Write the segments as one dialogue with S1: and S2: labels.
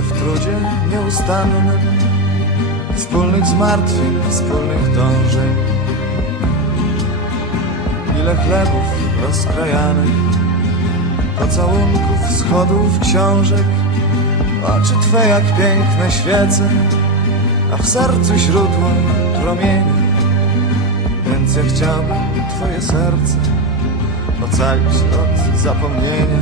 S1: W trudzie nieustannym Wspólnych zmartwień, wspólnych dążeń. Ile chlebów rozkrajanych Pocałunków, schodów, książek Oczy Twe jak piękne świece A w sercu źródło promieni. Więc ja chciałbym Twoje serce Ocalić od zapomnienia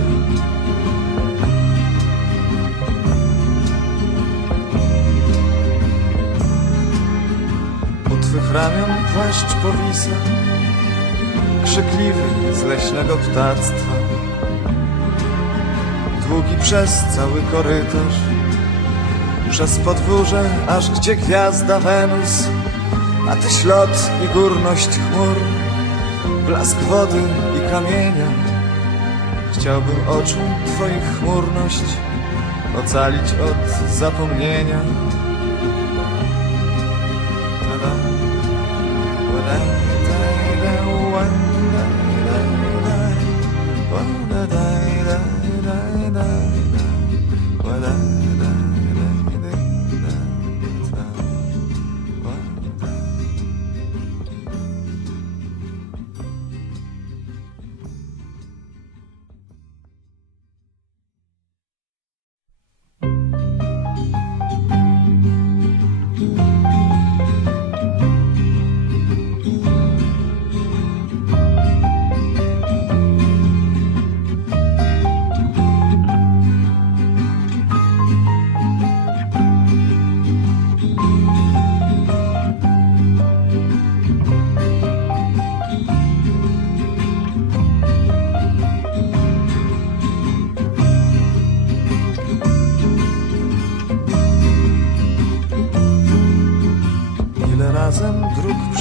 S1: ramion płaszcz powisa Krzykliwy z leśnego ptactwa. Długi przez cały korytarz Przez podwórze, aż gdzie gwiazda Wenus A ty ślot i górność chmur Blask wody i kamienia. Chciałbym oczu twoich chmurność Ocalić od zapomnienia Ile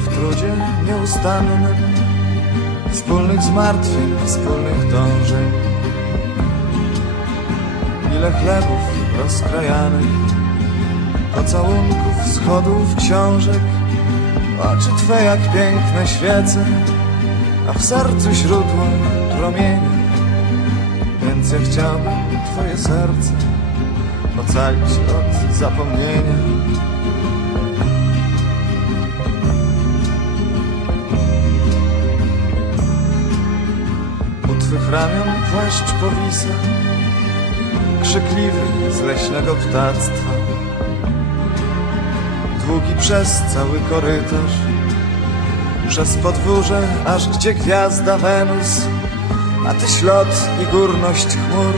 S1: W trudzie nieustannym Wspólnych zmartwień, wspólnych dążeń. Ile chlebów rozkrajanych Pocałunków, schodów, książek Oczy Twe jak piękne świece A w sercu źródło promieni Więc ja chciałbym Twoje serce Ocalić od zapomnienia ramion płaszcz powisa Krzykliwy z leśnego ptactwa. Długi przez cały korytarz Przez podwórze, aż gdzie gwiazda Wenus A ty ślot i górność chmur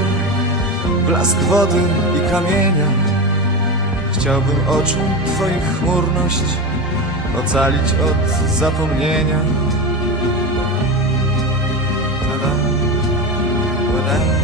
S1: Blask wody i kamienia. Chciałbym oczu twoich chmurność Ocalić od zapomnienia Huh?